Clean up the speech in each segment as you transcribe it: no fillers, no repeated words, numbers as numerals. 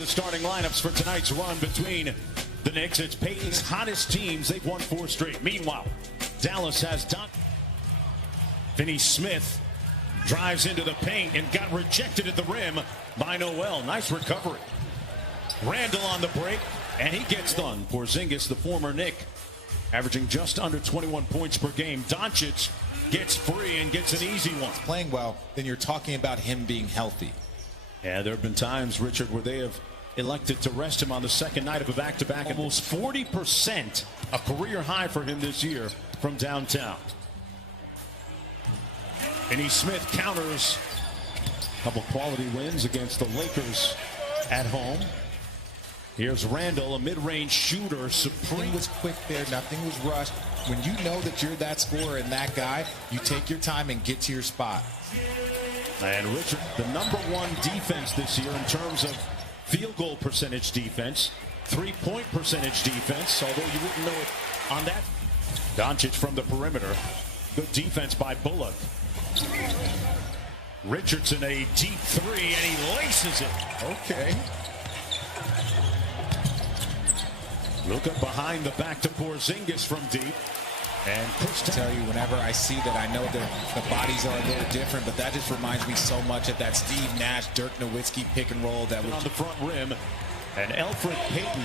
the starting lineups for tonight's run between the Knicks. It's Peyton's hottest teams. They've won 4 straight. Meanwhile, Dallas has done. Finney Smith drives into the paint and got rejected at the rim by Noel. Nice recovery. Randall on the break, and he gets done. Porzingis, the former Knick, averaging just under 21 points per game. Doncic gets free and gets an easy one. Playing well, then you're talking about him being healthy. Yeah, there have been times, Richard, where they have elected to rest him on the second night of a back-to-back. Almost 40%, a career high for him this year from downtown. Finney Smith counters a couple quality wins against the Lakers at home. Here's Randall, a mid-range shooter, supreme. Nothing was quick there, nothing was rushed. When you know that you're that scorer and that guy, you take your time and get to your spot. And Richard, the #1 defense this year in terms of field goal percentage defense, 3-point percentage defense, although you wouldn't know it on that. Doncic from the perimeter. Good defense by Bullock. Richardson, a deep 3, and he laces it. Okay. Luka behind the back to Porzingis from deep. And Chris, I tell you, whenever I see that, I know that the bodies are a little different, but that just reminds me so much of that Steve Nash, Dirk Nowitzki pick and roll that was on the front rim. And Elfrid Payton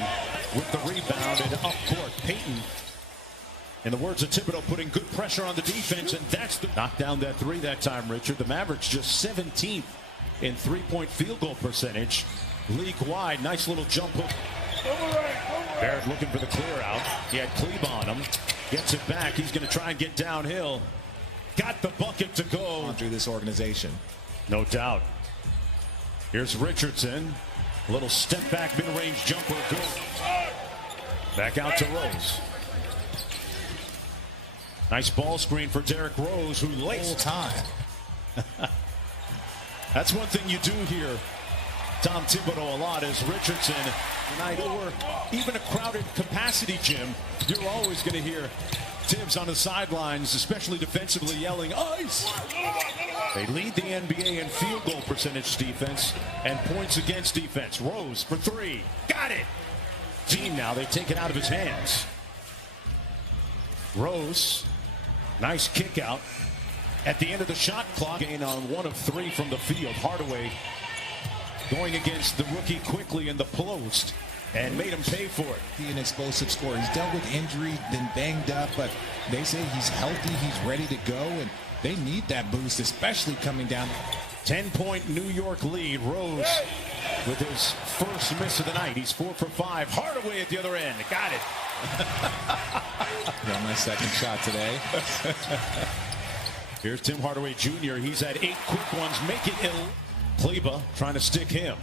with the rebound and up court. Payton, in the words of Thibodeau, putting good pressure on the defense, and that's the knock down that 3 that time, Richard. The Mavericks just 17th in 3-point field goal percentage. League wide, nice little jump hook. Barrett looking for the clear out. He had Cleve on him. Gets it back. He's going to try and get downhill. Got the bucket to go. Through this organization. No doubt. Here's Richardson. A little step back mid-range jumper. Good. Back out to Rose. Nice ball screen for Derrick Rose, who laced time. That's one thing you do here, Tom Thibodeau, a lot is Richardson tonight, or even a crowded capacity gym. You're always going to hear Tibbs on the sidelines, especially defensively, yelling, "Ice!" They lead the NBA in field goal percentage defense and points against defense. Rose for 3. Got it! Team now, they take it out of his hands. Rose, nice kick out. At the end of the shot clock, gain on 1 of 3 from the field. Hardaway going against the rookie quickly in the post and made him pay for it. He's an explosive scorer. He's dealt with injury, been banged up, but they say he's healthy, he's ready to go, and they need that boost, especially coming down. 10-point New York lead. Rose with his first miss of the night. He's 4 for 5. Hardaway at the other end. Got it. Got my second shot today. Here's Tim Hardaway Jr. He's had 8 quick ones. Make it ill. Kleba trying to stick him.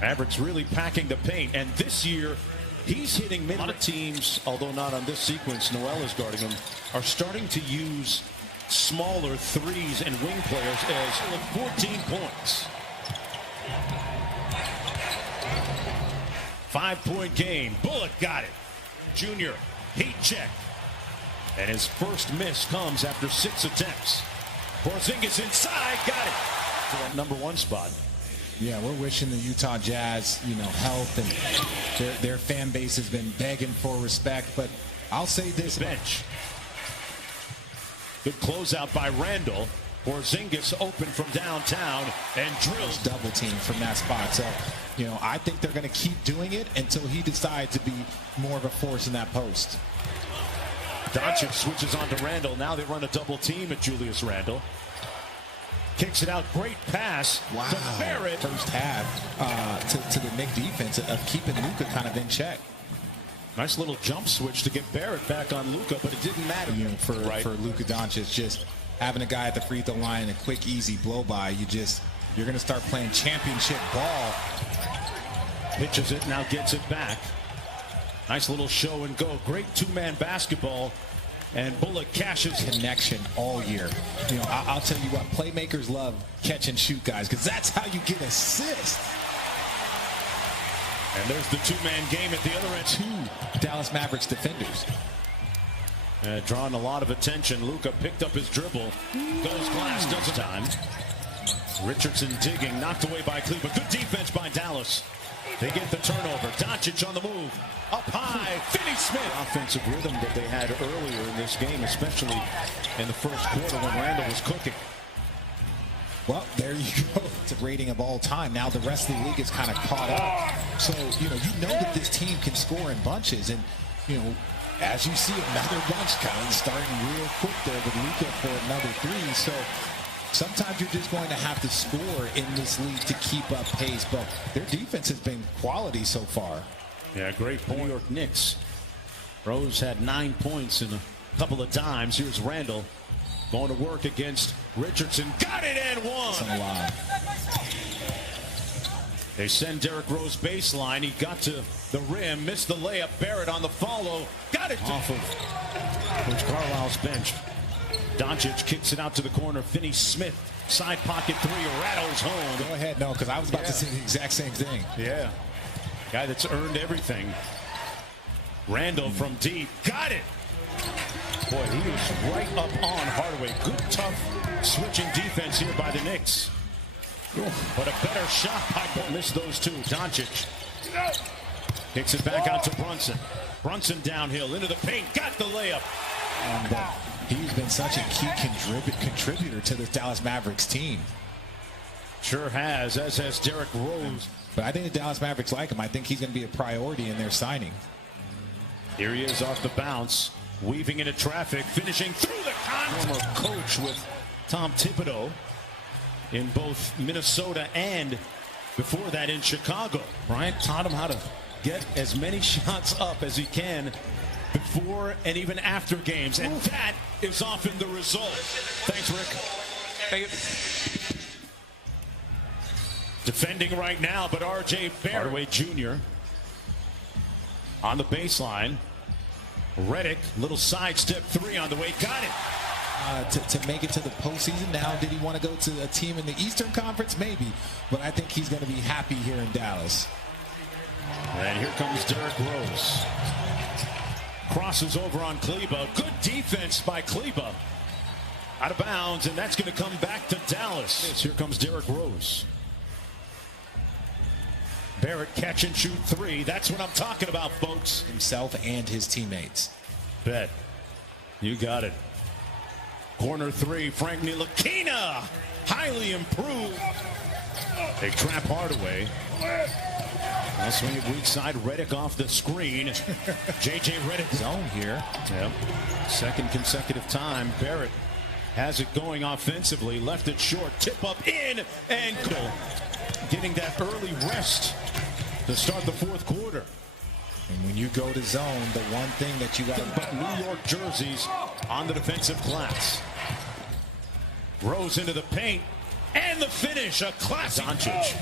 Mavericks really packing the paint, and this year he's hitting mid. A lot of teams, although not on this sequence, Noel is guarding him, are starting to use smaller 3s and wing players as 14 points. 5-point game. Bullock got it. Junior, heat check. And his first miss comes after 6 attempts. Porzingis inside, got it. For that #1 spot. Yeah, we're wishing the Utah Jazz, health, and their fan base has been begging for respect. But I'll say this: bench. Good closeout by Randall. Porzingis open from downtown and drills. Double team from that spot. So, I think they're going to keep doing it until he decides to be more of a force in that post. Doncic switches on to Randall. Now they run a double team at Julius Randle. Kicks it out. Great pass to Barrett. First half to the Knick defense of keeping Luka kind of in check. Nice little jump switch to get Barrett back on Luka, but it didn't matter. For Luka Doncic, just having a guy at the free throw line, a quick, easy blow by, you're going to start playing championship ball. Pitches it, now gets it back. Nice little show and go. Great 2-man basketball. And Bullock cashes. Connection all year. I'll tell you what, playmakers love catch and shoot guys, because that's how you get assists. And there's the 2-man game at the other end. 2 Dallas Mavericks defenders. Drawing a lot of attention. Luka picked up his dribble. Goes glass, doesn't time. Richardson digging, knocked away by Cleveland. Good defense by Dallas. They get the turnover. Doncic on the move. Up high. Finney-Smith. Offensive rhythm that they had earlier in this game, especially in the first quarter when Randall was cooking. Well, there you go. It's a rating of all time. Now the rest of the league is kind of caught up. So, you know that this team can score in bunches. And, as you see, another bunch kind of starting real quick there with Luka for another three. So sometimes you're just going to have to score in this league to keep up pace. But their defense has been quality so far. Yeah, great point. New York Knicks. Rose had 9 points and a couple of dimes. Here's Randall going to work against Richardson. Got it and one. That's a lot. They send Derrick Rose baseline. He got to the rim, missed the layup. Barrett on the follow. Got it off of Coach Carlisle's bench. Doncic kicks it out to the corner. Finney-Smith, side pocket three, rattles home. Go ahead, no, because I was about to say the exact same thing. Yeah. Guy that's earned everything. Randall from deep. Got it. Boy, he was right up on Hardaway. Good, tough switching defense here by the Knicks. But a better shot. I missed those two. Doncic kicks it back out to Brunson. Brunson downhill into the paint. Got the layup. And he's been such a key contributor to this Dallas Mavericks team. Sure has, as has Derrick Rose. But I think the Dallas Mavericks like him. I think he's going to be a priority in their signing. Here he is off the bounce, weaving into traffic, finishing through the contact. Former coach with Tom Thibodeau in both Minnesota and before that in Chicago. Bryant taught him how to get as many shots up as he can before and even after games, and that is often the result. Thanks, Rick. Defending right now, but R.J. Barrett. Hardaway Jr. on the baseline. Redick, little sidestep three on the way. Got it. To make it to the postseason. Now, did he want to go to a team in the Eastern Conference? Maybe. But I think he's going to be happy here in Dallas. And here comes Derrick Rose. Crosses over on Kleba. Good defense by Kleba. Out of bounds, and that's going to come back to Dallas. Here comes Derrick Rose. Barrett catch and shoot three. That's what I'm talking about, folks. Himself and his teammates. Bet. You got it. Corner three, Frank Ntilikina. Highly improved. They trap Hardaway. Now swing it weak side. Redick off the screen. J.J. Redick zone here. Yep. Second consecutive time. Barrett has it going offensively. Left it short. Tip up in and goal. Getting that early rest to start the fourth quarter. And when you go to zone, the one thing that you got but New York jerseys on the defensive glass. Rose into the paint and the finish. A classic. Doncic.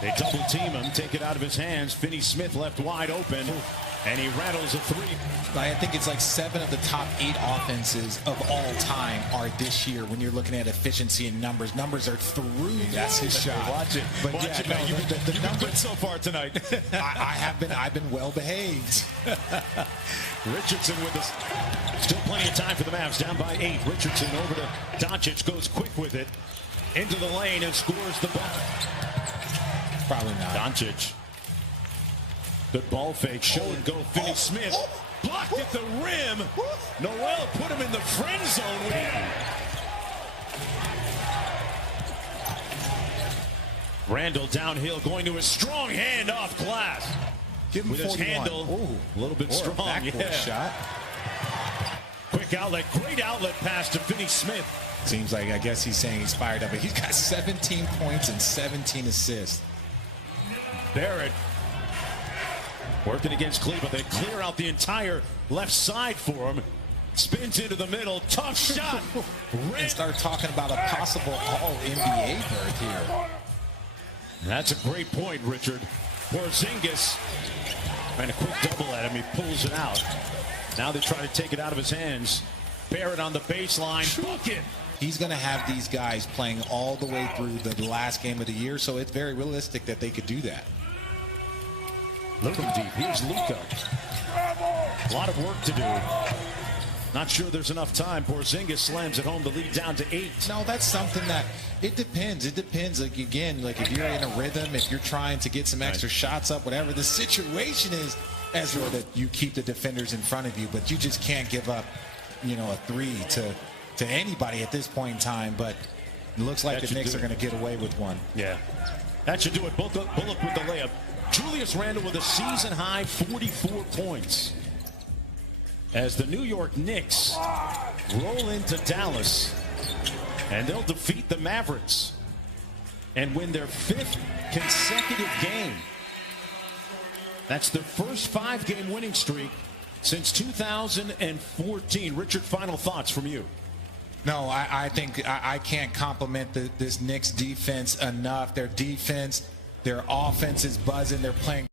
They double team him, take it out of his hands. Finney-Smith left wide open, and he rattles a three. I think it's like 7 of the top 8 offenses of all time are this year. When you're looking at efficiency and numbers, numbers are through. That's his shot. Watch it. But Watch yeah, it. no, You've been good so far tonight. I've been well behaved. Richardson with us. Still plenty of time for the Mavs. Down by 8. Richardson over to Doncic, goes quick with it into the lane and scores the ball. Probably not. Doncic. Good ball fake. Show and go. Finney-Smith. Blocked at the rim. Noel put him in the friend zone. Randall downhill going to his strong hand off glass. Give him with 41. His handle a little bit strong. Yeah. Shot. Quick outlet. Great outlet pass to Finney-Smith. Seems like, I guess he's saying he's fired up, but he's got 17 points and 17 assists. Barrett working against Cleveland. They clear out the entire left side for him. Spins into the middle. Tough shot. And start talking about a possible all-NBA berth here. That's a great point, Richard. Porzingis. And a quick double at him. He pulls it out. Now they try to take it out of his hands. Barrett on the baseline. Bucket. He's going to have these guys playing all the way through the last game of the year, so it's very realistic that they could do that. Looking deep. Here's Luka. A lot of work to do. Not sure there's enough time. Porzingis slams it home, the lead down to 8. No, that's something that it depends. It depends. Like, again, like if you're in a rhythm, if you're trying to get some extra shots up, whatever the situation is, as sure that you keep the defenders in front of you, but you just can't give up, a three to anybody at this point in time. But it looks like the Knicks are going to get away with one. Yeah, that should do it. Bullock with the layup. Julius Randle with a season-high 44 points. As the New York Knicks roll into Dallas, and they'll defeat the Mavericks and win their 5th consecutive game. That's their first 5-game winning streak since 2014. Richard, final thoughts from you. No, I think I can't compliment this Knicks defense enough. Their defense, their offense is buzzing. They're playing